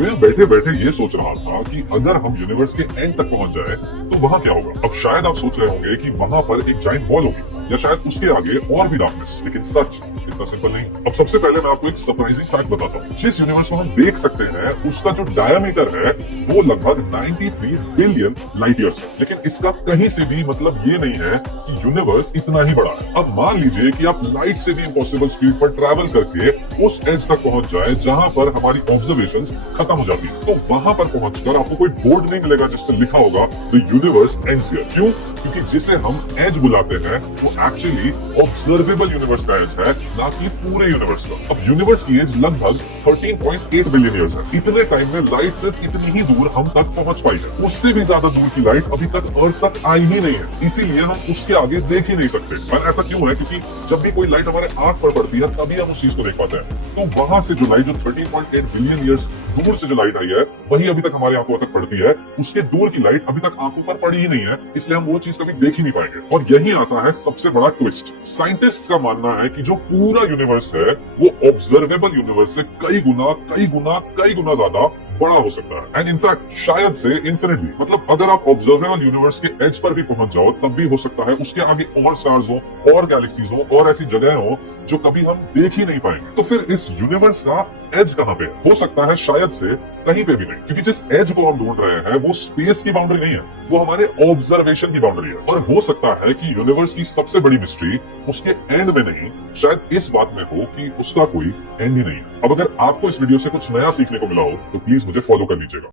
अभी मैं बैठे बैठे ये सोच रहा था कि अगर हम यूनिवर्स के एंड तक पहुंच जाए तो वहाँ क्या होगा। अब शायद आप सोच रहे होंगे कि वहाँ पर एक जाइंट बॉल होगी या शायद उसके आगे और भी डार्कनेस, लेकिन सच इतना सिंपल नहीं। अब सबसे पहले मैं आपको एक सरप्राइजिंग फैक्ट बताता हूँ। जिस यूनिवर्स को हम देख सकते हैं उसका जो डायमीटर है वो लगभग 93 बिलियन लाइट ईयर्स है, लेकिन इसका कहीं से भी मतलब ये नहीं है कि यूनिवर्स इतना ही बड़ा है। अब मान लीजिए कि आप लाइट से भी इम्पॉसिबल स्पीड पर ट्रैवल करके उस एज तक पहुंच जाए जहां पर हमारी ऑब्जर्वेशंस खत्म हो जाती है, तो वहां पर पहुंचकर आपको कोई बोर्ड नहीं मिलेगा जिस पर लिखा होगा द यूनिवर्स एंड्स हियर। क्यों? क्योंकि जिसे हम एज बुलाते हैं वो एक्चुअली ऑब्जर्वेबल यूनिवर्स का एज है, ना कि पूरे यूनिवर्स का। अब यूनिवर्स की एज लगभग 13.8 बिलियन ईयर्स है। इतने टाइम में लाइट सिर्फ इतनी ही दूर हम तक पहुंच पाई है। उससे भी ज्यादा दूर की लाइट अभी तक अर्थ तक आई ही नहीं है, इसीलिए हम उसके आगे देख ही नहीं सकते। पर ऐसा क्यों है? क्योंकि जब भी कोई लाइट हमारे आंख पर पड़ती है तभी हम उस चीज को देख पाते हैं। तो वहां से जो लाइट जो 13.8 बिलियन ईयर्स दूर से जो लाइट आई है वही अभी तक हमारी आंखों तक पड़ती है। उसके दूर की लाइट अभी तक आंखों पर पड़ी ही नहीं है, इसलिए हम वो चीज कभी देख ही नहीं पाएंगे। और यही आता है सबसे बड़ा ट्विस्ट। साइंटिस्ट का मानना है कि जो पूरा यूनिवर्स है वो ऑब्जर्वेबल यूनिवर्स से कई गुना ज्यादा बड़ा हो सकता है। एंड इनफैक्ट शायद से इन्फिनिटली। मतलब अगर आप ऑब्जर्वेबल यूनिवर्स के एज पर भी पहुंच जाओ तब भी हो सकता है उसके आगे और स्टार्स हो और गैलेक्सीज हो और ऐसी जगह हो जो कभी हम देख ही नहीं पाएंगे। तो फिर इस यूनिवर्स का एज कहाँ पे है? हो सकता है शायद से कहीं पे भी नहीं, क्योंकि जिस एज को हम ढूंढ रहे हैं वो स्पेस की बाउंड्री नहीं है, वो हमारे ऑब्जर्वेशन की बाउंड्री है। और हो सकता है कि यूनिवर्स की सबसे बड़ी मिस्ट्री उसके एंड में नहीं, शायद इस बात में हो कि उसका कोई एंड ही नहीं है। अब अगर आपको इस वीडियो से कुछ नया सीखने को मिला हो तो प्लीज मुझे फॉलो कर लीजिएगा।